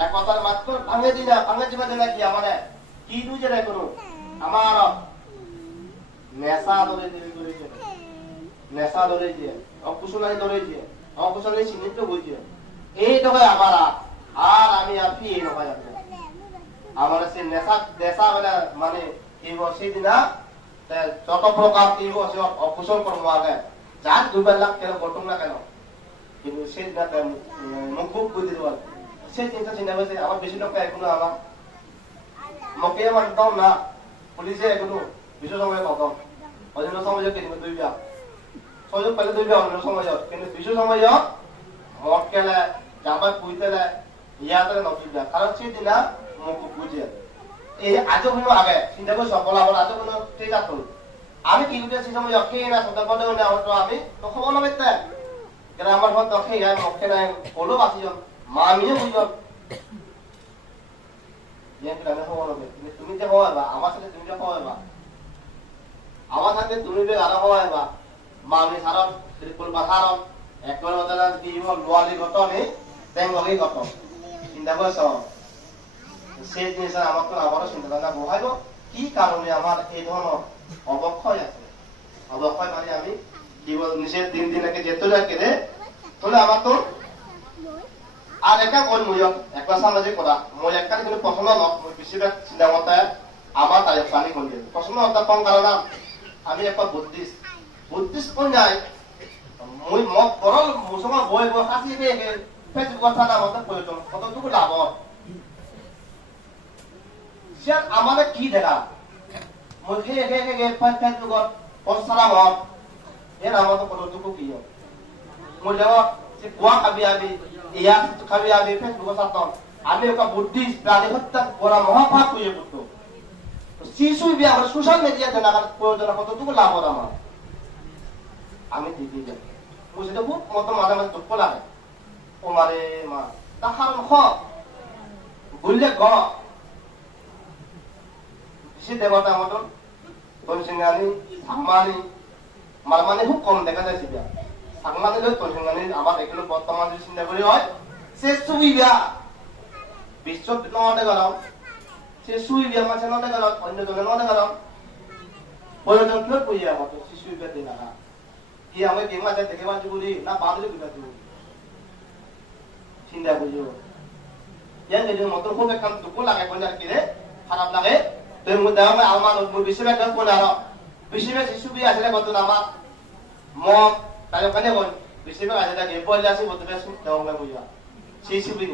এক কথার মাত্র ভাঙে দিবা দিলে কি আমার কি দুজে রে কোনো আমার নেশা ধরে দিয়ে নেশা ধরে দিয়ে অকুশলাই ধরে দিয়ে অকুশলাই চিহ্নিত বুঝিয়ে এই তোকে আমার আর আমি আর কি এই নয় আমার সে নেশা মানে কি সেই দিনা যত প্রকার কি সে অকুশল কর্ম আগে যার দুবার লাখ কেন ঘটুক না কেন কিন্তু সেই দিনা মুখ খুব বুঝতে দেওয়া সেই চিন্তা হয়েছে আমার বেশি লোক এখনো আমার মকে আমার দাম না পুলিশে এখনো বিশ্ব সময় কত অন্য সময় কিন্তু দুই বিয়া সহযোগ পেলে দুই বিয়া অন্য সময় কিন্তু বিশ্ব সময় মদ খেলে জামাই পুইতেলে ইয়াতে নতুন কারণ সেই দিনা মুখ বুঝিয়ে এই আজও কোনো আগে চিন্তা করে সফল আমার আজও কোনো ঠিক আছে আমি কি করতে সেই সময় অক্ষে না সন্তান পদে আমার তো আমি তো খবর না পেতে কেন আমার ঘর অক্ষে গায়ে অক্ষে নাই হলো বাঁচি মা আমিও বুঝলাম তুমি যে হওয়া আমার সাথে তুমি যে হওয়া আমার সাথে তুমি যে আরো হওয়া মা আমি সারন ত্রিপুল বাহারন একবার বদলা কি লোয়ালি গত নেই তেঙ্গি গত চিন্তা করেছ সেই জিনিস আমার তো আবারও চিন্তা ভাবনা বহাইব কি কারণে আমার এই ধরনের অবক্ষয় আছে অবক্ষয় মানে আমি কি বল নিজের দিন দিন আগে যেতে রাখে তাহলে আমার তো আর একটা কোন মুই একবার সামাজিক কথা মই একটা কিন্তু পছন্দ নয় মই বেশিরভাগ চিন্তামতায় আমার তাই প্রাণী করে পছন্দ হতে কম কারণ আমি একটা বুদ্ধিস্ট কোন যাই মই মত বরং মুসলমান বই বই হাসি দিয়ে ফেসবুক কথা না মতে প্রয়োজন কতটুকু লাভ সে আমাদের কি দেখা মই ফেসবুকত পোস্ট ছাড়া মত এর আমাদের কতটুকু কি মই যাওয়া যে কোয়া খাবি আমি ইয়া খাবি আমি ফেসবুক সাথে আমি একটা বুদ্ধিস্ট প্রাণী হত্যা করা মহাপাপ হয়ে পড়তো শিশু বিয়া আমরা সোশ্যাল মিডিয়া জানার প্রয়োজন কতটুকু লাভ আমার আমি দিদি যাই বুঝে দেবো মত মাঝে মাঝে দুঃখ লাগে ও মারে মা তা কারণ বললে বেশি দেবতা মতন তনসিংহানি সাংমানি মারমানি খুব কম দেখা যায় বিয়া সাংমানি লৈ তনসিংহানি আমার এগুলো বর্তমান যদি চিন্তা করি হয় সে সুবিধা বিশ্বত নদে গেল সে সুবিধা মাঝে নদে গেল অন্য জনে নদে গেল প্রয়োজন কিয় পুইয়া মতো শিশু দিন না কি আমি কেমন দেখে বাঁচু বলি না বাঁধলে বিবাচু চিন্তা বুঝো ইয়ান যদি মতন খুব একটা দুঃখ লাগে কোন আর কিরে খারাপ লাগে তুই মু দেওয়া আমার বেশিরভাগ কোন আর বেশিরভাগ শিশু বি আসলে কত আমার মগ তাই ওখানে কোন বেশিরভাগ আসলে গিয়ে পয়লা আসি বলতে দেওয়া বুঝা শিশু বি